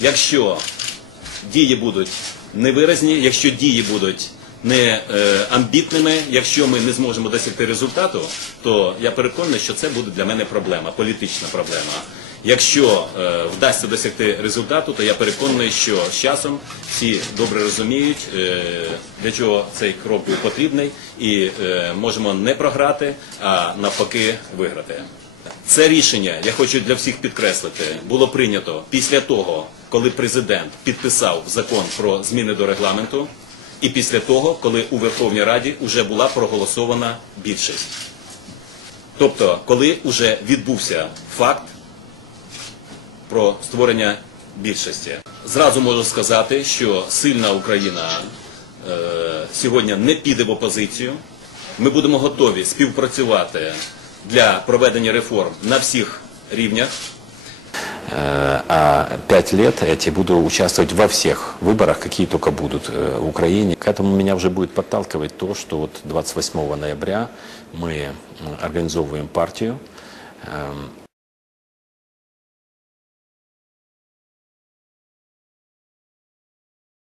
Якщо дії будуть невиразні, якщо дії будуть не е, амбітними, якщо ми не зможемо досягти результату, то я переконаний, що це буде для мене проблема, політична проблема. Якщо е, вдасться досягти результату, то я переконаний, що з часом всі добре розуміють, е, для чого цей крок був потрібний, і е, можемо не програти, а навпаки виграти. Це рішення, я хочу для всіх підкреслити, було прийнято після того, коли президент підписав закон про зміни до регламенту, і після того, коли у Верховній Раді вже була проголосована більшість. Тобто, коли вже відбувся факт про створення більшості. Зразу можу сказати, що сильна Україна е, сьогодні не піде в опозицію. Ми будемо готові співпрацювати для проведення реформ на всіх рівнях. Э, А пять лет эти буду участвовать во всех выборах, какие только будут э, в Украине. К этому меня уже будет подталкивать то, что вот 28 ноября мы м, организовываем партию, эм,